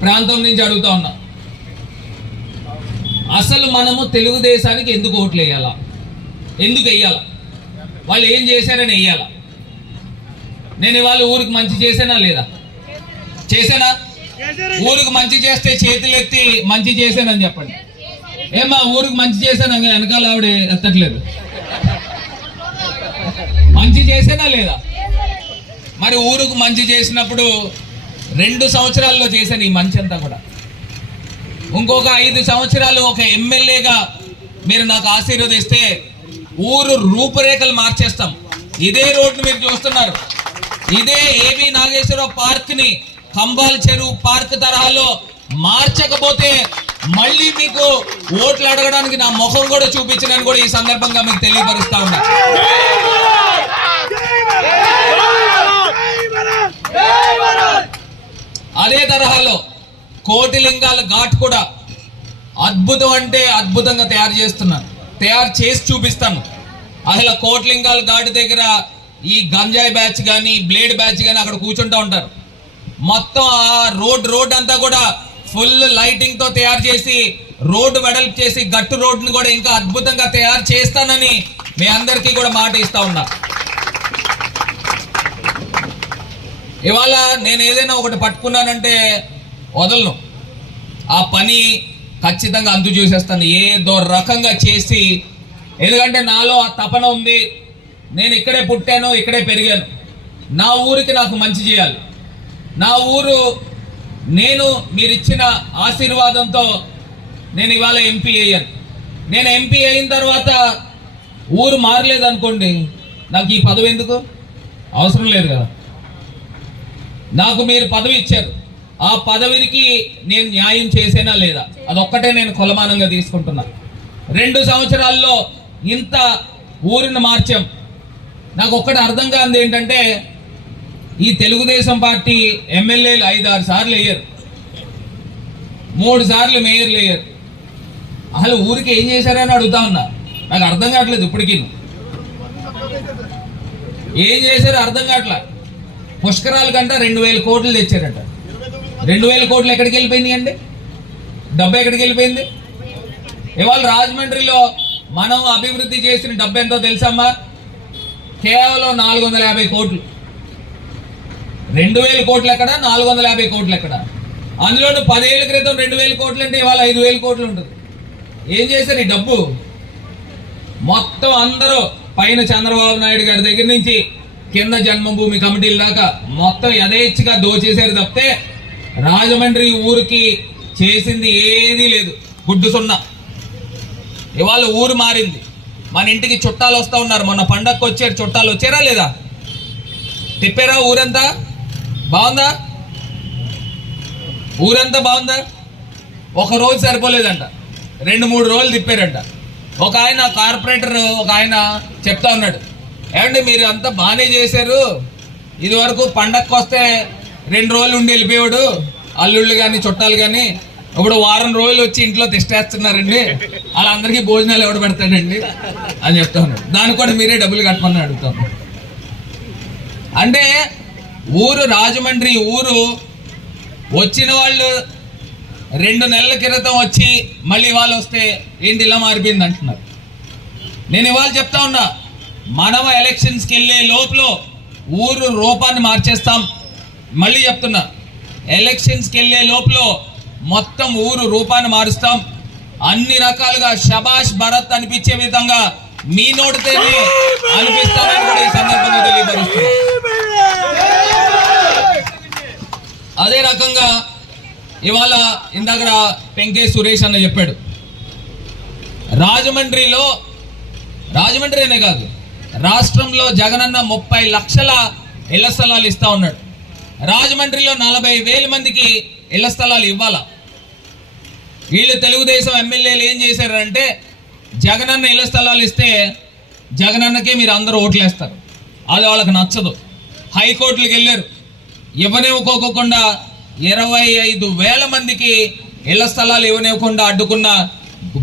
ప్రాంతం నుంచి అడుగుతా ఉన్నా. అసలు మనము తెలుగుదేశానికి ఎందుకు ఓట్లు వేయాలా? ఎందుకు వేయాలా? వాళ్ళు ఏం చేశారని వేయాలా? నేను ఇవాళ ఊరికి మంచి చేసానా లేదా? చేశానా? ఊరికి మంచి చేస్తే చేతులు ఎత్తి మంచి చేశానని చెప్పండి. ఏమా ఊరికి మంచి చేశాను? వెనకాల ఆవిడ ఎత్తట్లేదు. మంచి చేసేనా లేదా? మరి ఊరుకు మంచి చేసినప్పుడు రెండు సంవత్సరాల్లో చేశాను ఈ మంచి అంతా కూడా. ఇంకొక ఐదు సంవత్సరాలు ఒక ఎమ్మెల్యేగా మీరు నాకు ఆశీర్వదిస్తే ఊరు రూపురేఖలు మార్చేస్తాం. ఇదే రోడ్డు మీరు చూస్తున్నారు. ఇదే ఏబి నాగేశ్వరరావు పార్క్ని కంబాల్ చెరువు పార్క్ తరహాలో మార్చకపోతే మళ్ళీ మీకు ఓట్లు అడగడానికి నా ముఖం కూడా చూపించినని కూడా ఈ సందర్భంగా మీకు తెలియపరుస్తా ఉన్నా. కోటిలింగాల ఘాట్ కూడా అద్భుతం అంటే అద్భుతంగా తయారు చేస్తున్నాను తయారు చేసి చూపిస్తాను. అసలు కోట్లింగాల్ ఘాట్ దగ్గర ఈ గంజాయి బ్యాచ్ కానీ బ్లేడ్ బ్యాచ్ కానీ అక్కడ కూర్చుంటూ ఉంటారు. మొత్తం ఆ రోడ్ రోడ్ అంతా కూడా ఫుల్ లైటింగ్తో తయారు చేసి రోడ్డు వెడల్పు చేసి గట్టు రోడ్డును కూడా ఇంకా అద్భుతంగా తయారు చేస్తానని మీ అందరికీ కూడా మాట ఇస్తా ఉన్నా. ఇవాళ నేను ఏదైనా ఒకటి పట్టుకున్నానంటే వదలను. ఆ పని ఖచ్చితంగా అందుచూసేస్తాను ఏదో రకంగా చేసి ఎందుకంటే నాలో ఆ తపన ఉంది. నేను ఇక్కడే పుట్టాను ఇక్కడే పెరిగాను. నా ఊరికి నాకు మంచి చేయాలి. నా ఊరు నేను మీరిచ్చిన ఆశీర్వాదంతో నేను ఇవాళ ఎంపీ అయ్యాను. నేను ఎంపీ అయిన తర్వాత ఊరు మారలేదు అనుకోండి నాకు ఈ పదవి ఎందుకు? అవసరం లేదు కదా. నాకు మీరు పదవి ఇచ్చారు. ఆ పదవికి నేను న్యాయం చేసేనా లేదా? అదొక్కటే నేను కొలమానంగా తీసుకుంటున్నా. రెండు సంవత్సరాల్లో ఇంత ఊరిని మార్చాం. నాకు ఒక్కటి అర్థం కాంది ఏంటంటే ఈ తెలుగుదేశం పార్టీ ఎమ్మెల్యేలు ఐదు ఆరు సార్లు వేయరు మూడు సార్లు మేయర్లు అయ్యారు. అసలు ఊరికి ఏం చేశారని అడుగుతా ఉన్నా. నాకు అర్థం కావట్లేదు ఇప్పటికీ ఏం చేశారో అర్థం కావట్లే. పుష్కరాల కంట రెండు వేల కోట్లు తెచ్చారట. రెండు వేల కోట్లు ఎక్కడికి వెళ్ళిపోయింది అండి? డబ్బు ఎక్కడికి వెళ్ళిపోయింది? ఇవాళ రాజమండ్రిలో మనం అభివృద్ధి చేసిన డబ్బు ఎంతో తెలుసమ్మా? కేవలం నాలుగు వందల యాభై కోట్లు. రెండు వేల కోట్లు ఎక్కడ? నాలుగు వందల యాభై కోట్లు ఎక్కడ? అందులోనూ పదేళ్ళ క్రితం రెండు వేల కోట్లు అంటే ఇవాళ ఐదు వేల కోట్లు ఉంటుంది. ఏం చేశారు ఈ డబ్బు? మొత్తం అందరూ పైన చంద్రబాబు నాయుడు గారి దగ్గర నుంచి కింద జన్మభూమి కమిటీల దాకా మొత్తం యథేచ్ఛగా దోచేశారు తప్పితే రాజమండ్రి ఊరికి చేసింది ఏదీ లేదు. గుడ్డు సున్నా. ఇవాళ ఊరు మారింది. మన ఇంటికి చుట్టాలు వస్తూ ఉన్నారు. మొన్న పండగకు వచ్చారు. చుట్టాలు వచ్చారా లేదా? తిప్పారా? ఊరంతా బాగుందా? ఊరంతా బాగుందా? ఒక రోజు సరిపోలేదంట. రెండు మూడు రోజులు తిప్పారంట. ఒక ఆయన కార్పొరేటర్ ఒక ఆయన చెప్తా ఉన్నాడు. ఏమండి మీరు అంతా బాగానే చేశారు. ఇదివరకు పండగకు వస్తే రెండు రోజులు ఉండి వెళ్ళిపోయాడు అల్లుళ్ళు కానీ చుట్టాలు కానీ ఇప్పుడు వారం రోజులు వచ్చి ఇంట్లో తిష్టేస్తున్నారండి. వాళ్ళందరికీ భోజనాలు ఎవడు పెడతాడండి? అని చెప్తాను. దాన్ని దానికి కూడా మీరే డబ్బులు కట్టమని అడుగుతాను. అంటే ఊరు రాజమండ్రి ఊరు వచ్చిన వాళ్ళు రెండు నెలల క్రితం వచ్చి మళ్ళీ వాళ్ళు వస్తే ఏంటి ఇలా మారిపోయింది అంటున్నారు. నేను ఇవాళ చెప్తా ఉన్నా మనం ఎలక్షన్స్కి వెళ్ళే లోపల ఊరు రూపాన్ని మార్చేస్తాం. మళ్ళీ చెప్తున్నా. ఎలక్షన్స్కి వెళ్ళే లోపల మొత్తం ఊరు రూపాన్ని మారుస్తాం. అన్ని రకాలుగా షబాష్ భరత్ అనిపించే విధంగా మీ నోటితోనే అనిపిస్తామని కూడా ఈ సందర్భంగా తెలియపరుస్తున్నా. అదే రకంగా ఇవాళ ఇందాక పెంకే సురేష్ అన్న చెప్పాడు. రాజమండ్రిలో రాజమండ్రి అనే కాదు రాష్ట్రంలో జగనన్న ముప్పై లక్షల ఇళ్ళ స్థలాలు ఇస్తా ఉన్నాడు. రాజమండ్రిలో నలభై వేల మందికి ఇళ్ళ స్థలాలు ఇవ్వాలా? వీళ్ళు తెలుగుదేశం ఎమ్మెల్యేలు ఏం చేశారంటే జగనన్న ఇళ్ళ స్థలాలు ఇస్తే జగనన్నకే మీరు అందరూ ఓట్లేస్తారు. అది వాళ్ళకి నచ్చదు. హైకోర్టులకు వెళ్ళారు. ఇవ్వనివ్వకోకుండా ఇరవై ఐదు వేల మందికి ఇళ్ళ స్థలాలు ఇవ్వనివ్వకుండా అడ్డుకున్న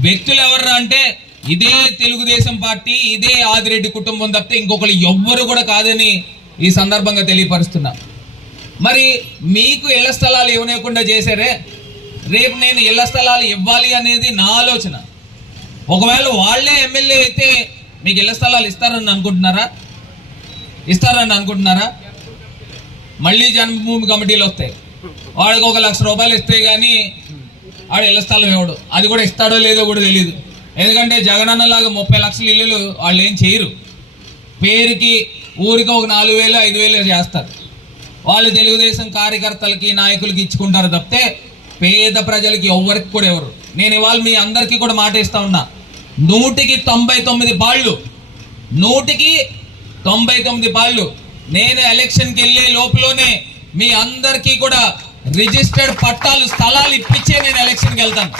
వ్యక్తులు ఎవరు అంటే ఇదే తెలుగుదేశం పార్టీ ఇదే ఆదిరెడ్డి కుటుంబం తప్పితే ఇంకొకరు ఎవ్వరు కూడా కాదని ఈ సందర్భంగా తెలియపరుస్తున్నా. మరి మీకు ఇళ్ళ స్థలాలు ఇవ్వనివ్వకుండా చేశారే? రేపు నేను ఇళ్ళ స్థలాలు ఇవ్వాలి అనేది నా ఆలోచన. ఒకవేళ వాళ్ళే ఎమ్మెల్యే అయితే మీకు ఇళ్ళ స్థలాలు ఇస్తారని అనుకుంటున్నారా? ఇస్తారని అనుకుంటున్నారా? మళ్ళీ జన్మభూమి కమిటీలు వస్తాయి. వాడికి ఒక లక్ష రూపాయలు ఇస్తే కానీ ఆడు ఇళ్ళ స్థలం ఇవ్వడు. అది కూడా ఇస్తాడో లేదో కూడా తెలియదు ఎందుకంటే జగనన్నలాగా ముప్పై లక్షల ఇల్లులు వాళ్ళు ఏం చేయరు. పేరుకి ఊరికి ఒక నాలుగు వేలు ఐదు వేలు చేస్తారు. వాళ్ళు తెలుగుదేశం కార్యకర్తలకి నాయకులకి ఇచ్చుకుంటారు తప్పితే పేద ప్రజలకి ఎవ్వరికి కూడా ఎవరు. నేను ఇవాళ మీ అందరికీ కూడా మాట ఇస్తా ఉన్నా. నూటికి తొంభై తొమ్మిది బాళ్ళు. నూటికి తొంభై తొమ్మిది బాళ్ళు. నేను ఎలక్షన్కి వెళ్ళే లోపలనే మీ అందరికీ కూడా రిజిస్టర్డ్ పట్టాలు స్థలాలు ఇప్పించే నేను ఎలక్షన్కి వెళ్తాను.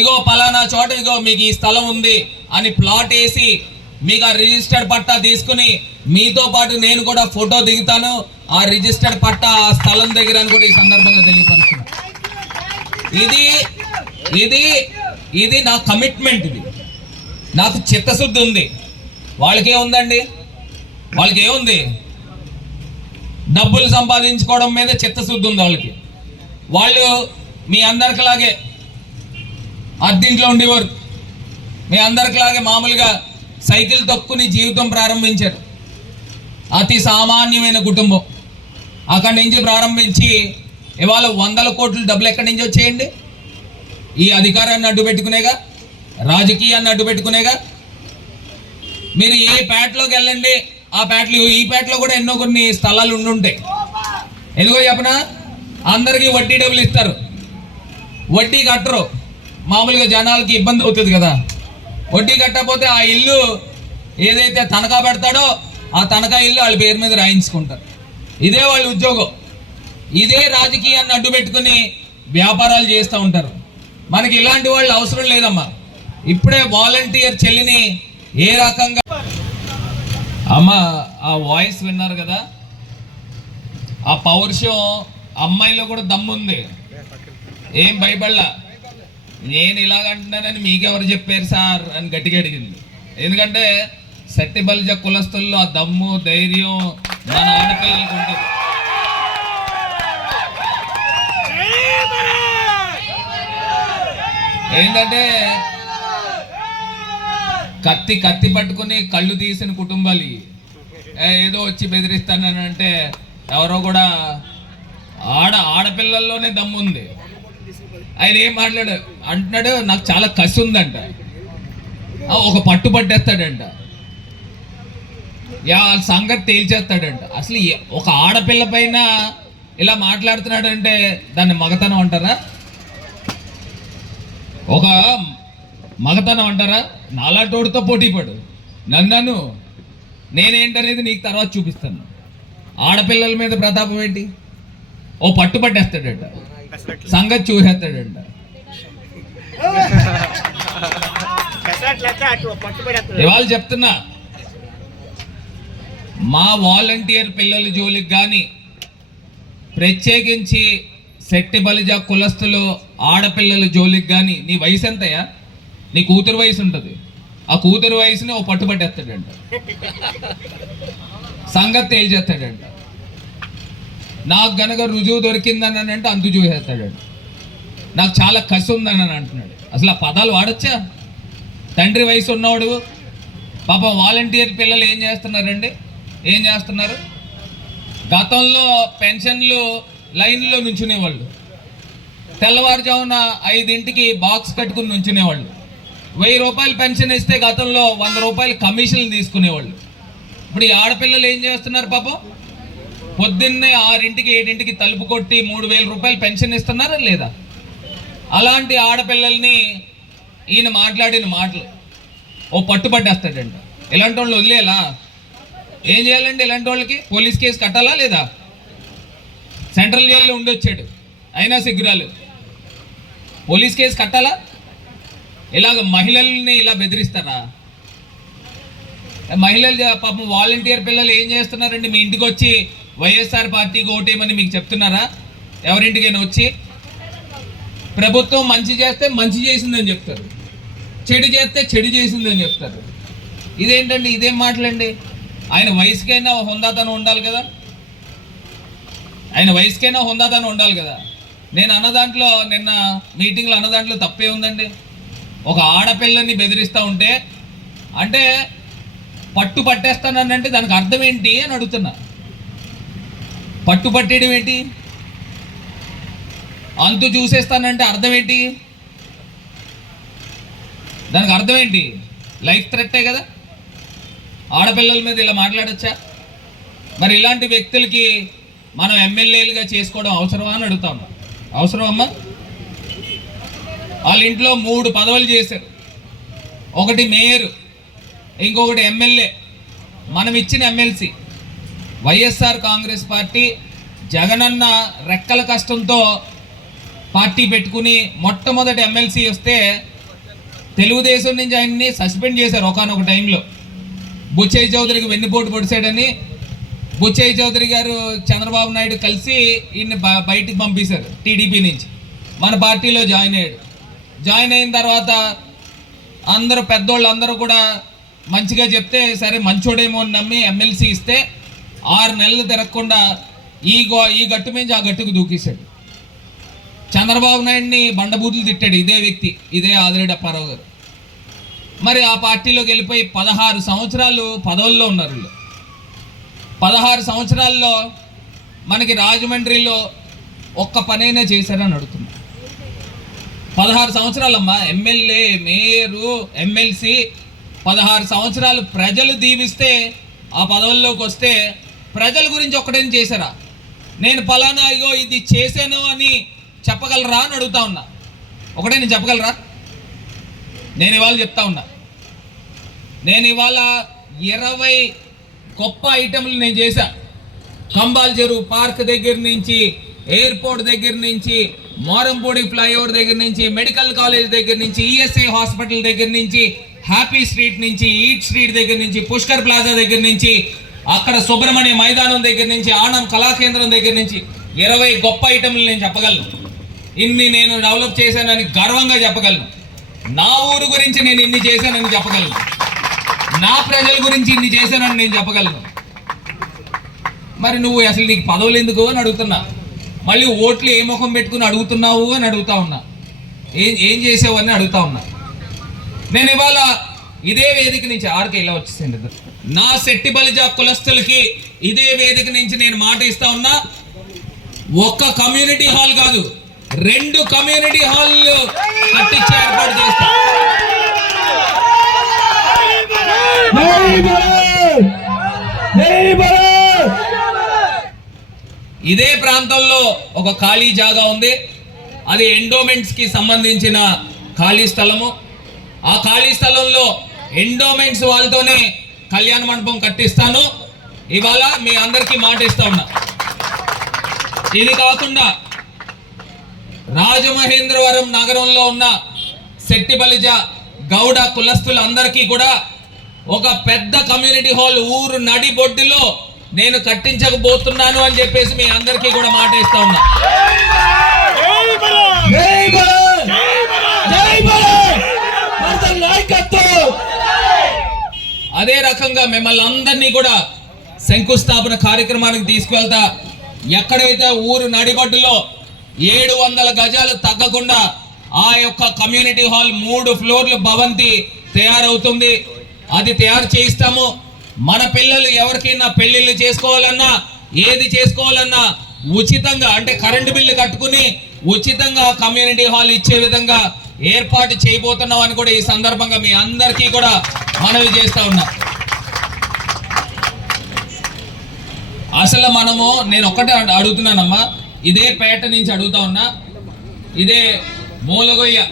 ఇగో పలానా చోట ఇగో మీకు ఈ స్థలం ఉంది అని ప్లాట్ వేసి మీకు ఆ రిజిస్టర్డ్ పట్టా తీసుకుని మీతో పాటు నేను కూడా ఫోటో దిగుతాను. ఆ రిజిస్టర్డ్ పట్టా ఆ స్థలం దగ్గర అని కూడా ఈ సందర్భంగా తెలియపరుస్తున్నాను. ఇది ఇది ఇది నా కమిట్మెంట్ ఇది. నాకు చిత్తశుద్ధి ఉంది. వాళ్ళకే ఏముందండి? వాళ్ళకి ఏముంది? డబ్బులు సంపాదించుకోవడం మీద చిత్తశుద్ధి ఉంది వాళ్ళకి. వాళ్ళు మీ అందరికిలాగే అద్దీంట్లో ఉండేవారు. మీ అందరికిలాగే మామూలుగా సైకిల్ తొక్కుని జీవితం ప్రారంభించారు. అతి సామాన్యమైన కుటుంబం. అక్కడి నుంచి ప్రారంభించి ఇవాళ వందల కోట్లు డబ్బులు ఎక్కడి నుంచి వచ్చేయండి? ఈ అధికారాన్ని అడ్డు పెట్టుకునేగా రాజకీయాన్ని అడ్డు పెట్టుకునేగా మీరు ఏ పేటలోకి వెళ్ళండి ఆ పేటలు ఈ పేటలో కూడా ఎన్నో కొన్ని స్థలాలు ఉండుంటాయి. ఎందుకో చెప్పనా? అందరికీ వడ్డీ డబ్బులు ఇస్తారు. వడ్డీ కట్టరు. మామూలుగా జనాలకి ఇబ్బంది అవుతుంది కదా. వడ్డీ కట్టకపోతే ఆ ఇల్లు ఏదైతే తనఖా పెడతాడో ఆ తనఖా ఇల్లు వాళ్ళ పేరు మీద రాయించుకుంటారు. ఇదే వాళ్ళ ఉద్యోగం. ఇదే రాజకీయాన్ని అడ్డు పెట్టుకుని వ్యాపారాలు చేస్తూ ఉంటారు. మనకి ఇలాంటి వాళ్ళు అవసరం లేదమ్మా. ఇప్పుడే వాలంటీర్ చెల్లిని ఏ రకంగా అమ్మ ఆ వాయిస్ విన్నారు కదా? ఆ పౌరుషం అమ్మాయిలో కూడా దమ్ముంది. ఏం భయపడలా? నేను ఇలాగంటున్నానని మీకెవరు చెప్పారు సార్ అని గట్టిగా అడిగింది. ఎందుకంటే సత్య కులస్తుల్లో ఆ దమ్ము ధైర్యం మన ఆడపిల్లలకు ఉంటుంది. ఏంటంటే కత్తి కత్తి పట్టుకుని కళ్ళు తీసిన కుటుంబాలు ఏదో వచ్చి బెదిరిస్తానంటే ఎవరో కూడా ఆడ ఆడపిల్లల్లోనే దమ్ముంది ఆయన ఏం మాట్లాడు అంటున్నాడు నాకు చాలా కసి ఉందంట ఒక పట్టు పట్టేస్తాడంట. యా సంగతి తేల్చేస్తాడంట. అసలు ఒక ఆడపిల్ల పైన ఇలా మాట్లాడుతున్నాడంటే దాన్ని మగతనం అంటారా? ఒక మగతనం అంటారా? నాలాటోడితో పోటీ పడు. నన్ను నేనేంటనేది నీకు తర్వాత చూపిస్తాను. ఆడపిల్లల మీద ప్రతాపం ఏంటి? ఓ పట్టు పట్టేస్తాడంట. సంగతి చూసేస్తాడంట. ఇవాళ చెప్తున్నా మా వాలంటీర్ పిల్లల జోలికి కానీ ప్రత్యేకించి శెట్టి బలిజ కులస్తులు ఆడపిల్లల జోలికి కానీ నీ వయసు ఎంతయ్యా? నీ కూతురు వయసు ఉంటుంది. ఆ కూతురు వయసుని ఓ పట్టుబట్టేస్తాడంట సంగతి తేల్చేస్తాడంట. నాకు గనక రుజువు దొరికిందని అంటే అంతు చూసేస్తాడు నాకు చాలా కసి ఉందని అని అంటున్నాడు. అసలు ఆ పదాలు వాడచ్చా? తండ్రి వయసు ఉన్నవాడు పాపం వాలంటీర్ పిల్లలు ఏం చేస్తున్నారండి? ఏం చేస్తున్నారు? గతంలో పెన్షన్లు లైన్లో నుంచునేవాళ్ళు. తెల్లవారుజామున ఐదింటికి బాక్స్ కట్టుకుని నుంచునేవాళ్ళు. వెయ్యి రూపాయలు పెన్షన్ ఇస్తే గతంలో వంద రూపాయలు కమిషన్లు తీసుకునేవాళ్ళు. ఇప్పుడు ఈ ఆడపిల్లలు ఏం చేస్తున్నారు పాపం? పొద్దున్నే ఆరింటికి ఏడింటికి తలుపు కొట్టి మూడు వేల రూపాయలు పెన్షన్ ఇస్తున్నారా లేదా? అలాంటి ఆడపిల్లల్ని ఈయన మాట్లాడిన మాటలు ఓ పట్టుబడ్డేస్తాడంట ఇలాంటి వాళ్ళు వదిలేలా? ఏం చేయాలండి ఇలాంటి వాళ్ళకి పోలీస్ కేసు కట్టాలా లేదా? సెంట్రల్ జైల్లో ఉండొచ్చాడు అయినా సిగ్గురాలు. పోలీస్ కేసు కట్టాలా? ఇలాగ మహిళల్ని ఇలా బెదిరిస్తారా? మహిళలు పాపం వాలంటీర్ పిల్లలు ఏం చేస్తున్నారండి? మీ ఇంటికి వచ్చి వైఎస్ఆర్ పార్టీకి ఓటేయమని మీకు చెప్తున్నారా? ఎవరింటికైనా వచ్చి ప్రభుత్వం మంచి చేస్తే మంచి చేసిందని చెప్తారు. చెడు చేస్తే చెడు చేసిందని చెప్తారు. ఇదేంటండి? ఇదేం మాటలండి? ఆయన వయసుకైనా హుందాతనం ఉండాలి కదా? ఆయన వయసుకైనా హుందాతనం ఉండాలి కదా? నేను అన్న దాంట్లో నిన్న మీటింగ్లో అన్న దాంట్లో తప్పే ఉందండి. ఒక ఆడపిల్లని బెదిరిస్తూ ఉంటే అంటే పట్టు పట్టేస్తానంటే దానికి అర్థం ఏంటి అని అడుగుతున్నా. పట్టు పట్టేయడం ఏంటి? అంతు చూసేస్తానంటే అర్థం ఏంటి? దానికి అర్థం ఏంటి? లైఫ్ థ్రెట్టే కదా? ఆడపిల్లల మీద ఇలా మాట్లాడచ్చా? మరి ఇలాంటి వ్యక్తులకి మనం ఎమ్మెల్యేలుగా చేసుకోవడం అవసరమా అని అడుగుతాం అవసరం అమ్మా. వాళ్ళ ఇంట్లో మూడు పదవులు చేశారు. ఒకటి మేయర్ ఇంకొకటి ఎమ్మెల్యే. మనం ఇచ్చిన MLC. YSR Congress party Jaganna రెక్కల కష్టంతో పార్టీ పెట్టుకుని మొట్టమొదటి ఎమ్మెల్సీ వస్తే తెలుగుదేశం నుంచి ఆయన్ని సస్పెండ్ చేశారు ఒకనొక టైంలో. బుచ్చయ్య చౌదరికి వెన్నుపోటు పొడిచాడని బుచ్చయ్య చౌదరి గారు చంద్రబాబు నాయుడు కలిసి ఈయన్ని బ- బయటికి పంపించారు టీడీపీ నుంచి. మన పార్టీలో జాయిన్ అయ్యాడు. జాయిన్ అయిన తర్వాత అందరూ పెద్దోళ్ళు అందరూ కూడా మంచిగా చెప్తే సరే మంచోడేమో అని నమ్మి ఎమ్మెల్సీ ఇస్తే ఆరు నెలలు తిరగకుండా ఈ గో ఈ గట్టు మించి ఆ గట్టుకు దూకేశాడు. చంద్రబాబు నాయుడిని బండబూతులు తిట్టాడు ఇదే వ్యక్తి ఇదే ఆదిరెడ్డి అప్పారావు గారు. మరి ఆ పార్టీలోకి వెళ్ళిపోయి పదహారు సంవత్సరాలు పదవుల్లో ఉన్నారు వీళ్ళు. పదహారు సంవత్సరాల్లో మనకి రాజమండ్రిలో ఒక్క పనైనా చేశారని అడుగుతున్నా. పదహారు సంవత్సరాలమ్మా ఎమ్మెల్యే మేయరు ఎమ్మెల్సీ పదహారు సంవత్సరాలు ప్రజలు దీవిస్తే ఆ పదవుల్లోకి వస్తే ప్రజల గురించి ఒకటేం చేశారా? నేను ఫలానా అయ్యో ఇది చేశాను అని చెప్పగలరా అని అడుగుతా ఉన్నా. ఒకటే నేను చెప్పగలరా? నేను ఇవాళ చెప్తా ఉన్నా. నేను ఇవాళ ఇరవై గొప్ప ఐటెంలు నేను చేశా. కంబాల్ చెరువు పార్క్ దగ్గర నుంచి ఎయిర్పోర్ట్ దగ్గర నుంచి మోరంపూడి ఫ్లైఓవర్ దగ్గర నుంచి మెడికల్ కాలేజ్ దగ్గర నుంచి ఈఎస్ఐ హాస్పిటల్ దగ్గర నుంచి హ్యాపీ స్ట్రీట్ నుంచి ఈట్ స్ట్రీట్ దగ్గర నుంచి పుష్కర్ ప్లాజా దగ్గర నుంచి అక్కడ సుబ్రహ్మణ్య మైదానం దగ్గర నుంచి ఆనం కళాకేంద్రం దగ్గర నుంచి ఇరవై గొప్ప ఐటెంలు నేను చెప్పగలను. ఇన్ని నేను డెవలప్ చేశానని గర్వంగా చెప్పగలను. నా ఊరు గురించి నేను ఇన్ని చేశానని చెప్పగలను. నా ప్రజల గురించి ఇన్ని చేశానని నేను చెప్పగలను. మరి నువ్వు అసలు నీకు పదవులు ఎందుకు అని అడుగుతున్నా. మళ్ళీ ఓట్లు ఏ ముఖం పెట్టుకుని అడుగుతున్నావు అని అడుగుతా ఉన్నా. ఏం ఏం చేసావు అని అడుగుతా ఉన్నా. నేను ఇవాళ ఇదే వేదిక నుంచి ఆర్కే ఇలా వచ్చేసింది. నా శెట్టి బలిజా కులస్తులకి ఇదే వేదిక నుంచి నేను మాట ఇస్తా ఉన్నా ఒక్క కమ్యూనిటీ హాల్ కాదు రెండు కమ్యూనిటీ హాల్ కట్టించి ఏర్పాటు చేస్తా. ఇదే ప్రాంతంలో ఒక ఖాళీ జాగా ఉంది. అది ఎండోమెంట్స్కి సంబంధించిన ఖాళీ స్థలము. ఆ ఖాళీ స్థలంలో ఎండోమెంట్స్ వాళ్ళతోనే కళ్యాణ మండపం కట్టిస్తాను. ఇవాళ మీ అందరికీ మాట ఇస్తా ఉన్నా. ఇది కాకుండా రాజమహేంద్రవరం నగరంలో ఉన్న శెట్టిబలిజ గౌడ కులస్తులందరికీ కూడా ఒక పెద్ద కమ్యూనిటీ హాల్ ఊరు నడిబొడ్డులో నేను కట్టించకపోతున్నాను అని చెప్పేసి మీ అందరికీ కూడా మాట ఇస్తా ఉన్నా జై భారత్ జై భారత్ భారత నాయకత్వం అదే రకంగా మిమ్మల్ని అందరినీ కూడా శంకుస్థాపన కార్యక్రమానికి తీసుకువెళ్తా. ఎక్కడైతే ఊరు నడిబడ్డులో ఏడు వందల గజాలు తగ్గకుండా ఆ యొక్క కమ్యూనిటీ హాల్ మూడు ఫ్లోర్లు భవంతి తయారవుతుంది. అది తయారు చేయిస్తాము. మన పిల్లలు ఎవరికైనా పెళ్ళిళ్ళు చేసుకోవాలన్నా ఏది చేసుకోవాలన్నా ఉచితంగా అంటే కరెంటు బిల్లు కట్టుకుని ఉచితంగా కమ్యూనిటీ హాల్ ఇచ్చే విధంగా ఏర్పాటు చేయబోతున్నాం అని కూడా ఈ సందర్భంగా మీ అందరికీ కూడా మనవి చేస్తా ఉన్నా. అసలు మనము నేను ఒక్కటే అడుగుతున్నానమ్మా. ఇదే పేట నుంచి అడుగుతా ఉన్నా. ఇదే మూలగొయ్య.